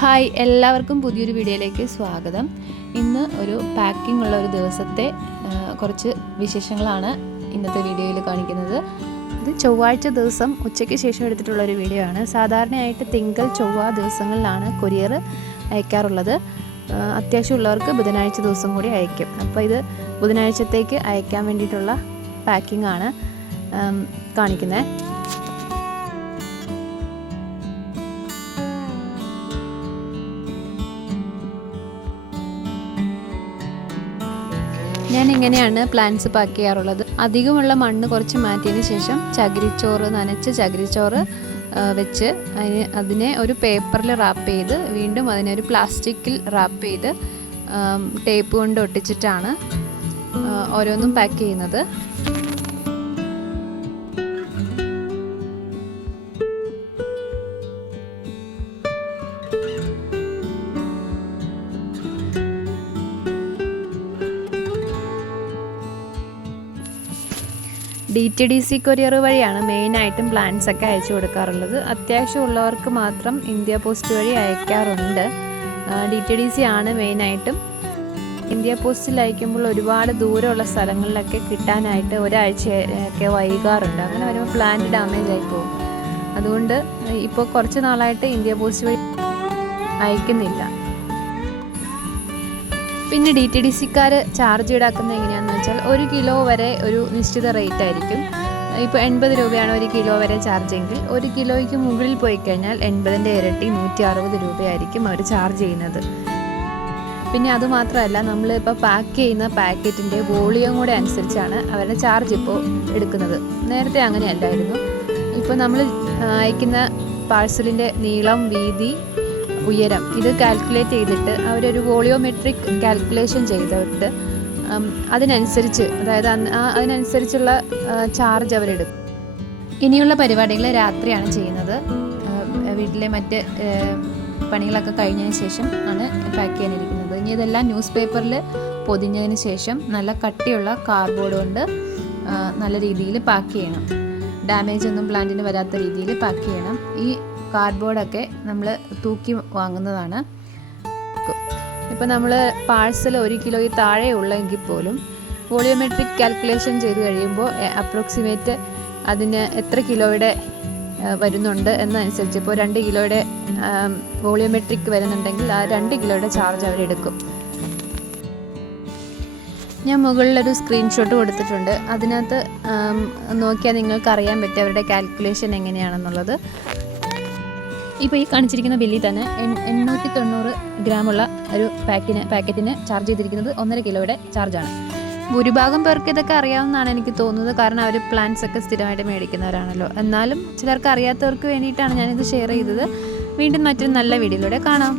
Hi എല്ലാവർക്കും പുതിയൊരു വീഡിയോയിലേക്ക് സ്വാഗതം. ഇന്ന് ഒരു പാക്കിംഗ് ഉള്ള ഒരു ദിവസത്തെ കുറച്ച് വിശേഷങ്ങളാണ് ഇന്നത്തെ വീഡിയോയിൽ കാണിക്കുന്നത്. ഇത് ചൊവ്വാഴ്ച ദിവസം ഉച്ചയ്ക്ക് ശേഷം എടുത്തിട്ടുള്ള ഒരു വീഡിയോ ആണ്. സാധാരണയായിട്ട് തിങ്കൾ ചൊവ്വ ദിവസങ്ങളിലാണ് കൊറിയർ അയക്കാറുള്ളത്. അത്യാവശ്യമുള്ളവർക്ക് ബുധനാഴ്ച ദിവസം കൂടി അയക്കും. അപ്പോൾ ഇത് ബുധനാഴ്ചത്തേക്ക് അയക്കാൻ വേണ്ടിയിട്ടുള്ള പാക്കിംഗ് ആണ് കാണിക്കുന്നത്. ഞാൻ എങ്ങനെയാണ് പ്ലാന്റ്സ് പാക്ക് ചെയ്യാറുള്ളത്. അധികമുള്ള മണ്ണ് കുറച്ച് മാറ്റിയതിന് ശേഷം ചകിരിച്ചോറ് നനച്ച് ചകിരിച്ചോറ് വെച്ച് അതിന് അതിനെ ഒരു പേപ്പറിൽ റാപ്പ് ചെയ്ത് വീണ്ടും അതിനെ ഒരു പ്ലാസ്റ്റിക്കിൽ റാപ്പ് ചെയ്ത് ടേപ്പ് കൊണ്ട് ഒട്ടിച്ചിട്ടാണ് ഓരോന്നും പാക്ക് ചെയ്യുന്നത്. D T D C courier വഴിയാണ് മെയിനായിട്ടും പ്ലാൻസ് ഒക്കെ അയച്ചു കൊടുക്കാറുള്ളത്. അത്യാവശ്യമുള്ളവർക്ക് മാത്രം ഇന്ത്യ പോസ്റ്റ് വഴി അയക്കാറുണ്ട്. ഡി ടി ഡി സി ആണ് മെയിനായിട്ടും. ഇന്ത്യ പോസ്റ്റിൽ അയക്കുമ്പോൾ ഒരുപാട് ദൂരമുള്ള സ്ഥലങ്ങളിലൊക്കെ കിട്ടാനായിട്ട് ഒരാഴ്ച ഒക്കെ വൈകാറുണ്ട്. അങ്ങനെ വരുമ്പോൾ പ്ലാന്റ് ഡാമേജ് ആയി പോകും. അതുകൊണ്ട് ഇപ്പോൾ കുറച്ച് നാളായിട്ട് ഇന്ത്യ പോസ്റ്റ് വഴി അയക്കുന്നില്ല. പിന്നെ ഡി ടി ഡി സിക്കാർ ചാർജ് ഈടാക്കുന്നത് എങ്ങനെയാണെന്ന് വെച്ചാൽ ഒരു കിലോ വരെ ഒരു നിശ്ചിത റേറ്റ് ആയിരിക്കും. ഇപ്പോൾ എൺപത് രൂപയാണ് ഒരു കിലോ വരെ ചാർജ് എങ്കിൽ. ഒരു കിലോയ്ക്ക് മുകളിൽ പോയി കഴിഞ്ഞാൽ എൺപതിന്റെ ഇരട്ടി നൂറ്റി അറുപത് രൂപയായിരിക്കും അവർ ചാർജ് ചെയ്യുന്നത്. പിന്നെ അതുമാത്രമല്ല നമ്മളിപ്പോൾ പാക്ക് ചെയ്യുന്ന പാക്കറ്റിന്റെ വോളിയം കൂടെ അനുസരിച്ചാണ് അവരുടെ ചാർജ് ഇപ്പോൾ എടുക്കുന്നത്. നേരത്തെ അങ്ങനെയല്ലായിരുന്നു. ഇപ്പോൾ നമ്മൾ അയക്കുന്ന പാഴ്സലിന്റെ നീളം വീതി ഉയരം. ഇത് കാൽക്കുലേറ്റ് ചെയ്തിട്ട് അവരൊരു വോളിയോമെട്രിക് കാൽക്കുലേഷൻ ചെയ്തിട്ട് അതിനനുസരിച്ച് അതായത് അതിനനുസരിച്ചുള്ള ചാർജ് അവരെടുക്കും. ഇനിയുള്ള പരിപാടികൾ രാത്രിയാണ് ചെയ്യുന്നത്. വീട്ടിലെ മറ്റ് പണികളൊക്കെ കഴിഞ്ഞതിന് ശേഷം ആണ് പാക്ക് ചെയ്യാനിരിക്കുന്നത്. ഇനി ഇതെല്ലാം ന്യൂസ് പേപ്പറിൽ പൊതിഞ്ഞതിന് ശേഷം നല്ല കട്ടിയുള്ള കാർഡ്ബോർഡ് കൊണ്ട് നല്ല രീതിയിൽ പാക്ക് ചെയ്യണം. ഡാമേജ് ഒന്നും പ്ലാന്റിന് വരാത്ത രീതിയിൽ പാക്ക് ചെയ്യണം. ഈ കാർഡ്ബോർഡൊക്കെ നമ്മൾ തൂക്കി വാങ്ങുന്നതാണ്. ഇപ്പോൾ നമ്മൾ പാഴ്സൽ ഒരു കിലോയിൽ താഴെ ഉള്ളെങ്കിൽ പോലും വോളിയോമെട്രിക് കാൽക്കുലേഷൻ ചെയ്ത് കഴിയുമ്പോൾ അപ്രോക്സിമേറ്റ് അതിന് എത്ര കിലോയുടെ വരുന്നുണ്ട് എന്നനുസരിച്ച് ഇപ്പോൾ രണ്ട് കിലോയുടെ വോളിയോമെട്രിക് വരുന്നുണ്ടെങ്കിൽ ആ രണ്ട് കിലോയുടെ ചാർജ് അവരെടുക്കും ഞാൻ മുകളിലൊരു സ്ക്രീൻഷോട്ട് കൊടുത്തിട്ടുണ്ട്. അതിനകത്ത് നോക്കിയാൽ നിങ്ങൾക്ക് അറിയാൻ പറ്റും അവരുടെ കാൽക്കുലേഷൻ എങ്ങനെയാണെന്നുള്ളത്. ഇപ്പോൾ ഈ കാണിച്ചിരിക്കുന്ന ബില്ലിൽ തന്നെ എണ്ണൂറ്റി തൊണ്ണൂറ് ഗ്രാമുള്ള ഒരു പാക്കിന് പാക്കറ്റിന് ചാർജ് ചെയ്തിരിക്കുന്നത് ഒന്നര കിലോയുടെ ചാർജാണ്. ഭൂരിഭാഗം പേർക്ക് ഇതൊക്കെ അറിയാവുന്നതാണ് എനിക്ക് തോന്നുന്നത്. കാരണം അവർ പ്ലാന്റ്സ് ഒക്കെ സ്ഥിരമായിട്ട് മേടിക്കുന്നവരാണല്ലോ. എന്നാലും ചിലർക്ക് അറിയാത്തവർക്ക് വേണ്ടിയിട്ടാണ് ഞാനിത് ഷെയർ ചെയ്തത്. വീണ്ടും മറ്റൊരു നല്ല വീഡിയോയിലൂടെ കാണാം.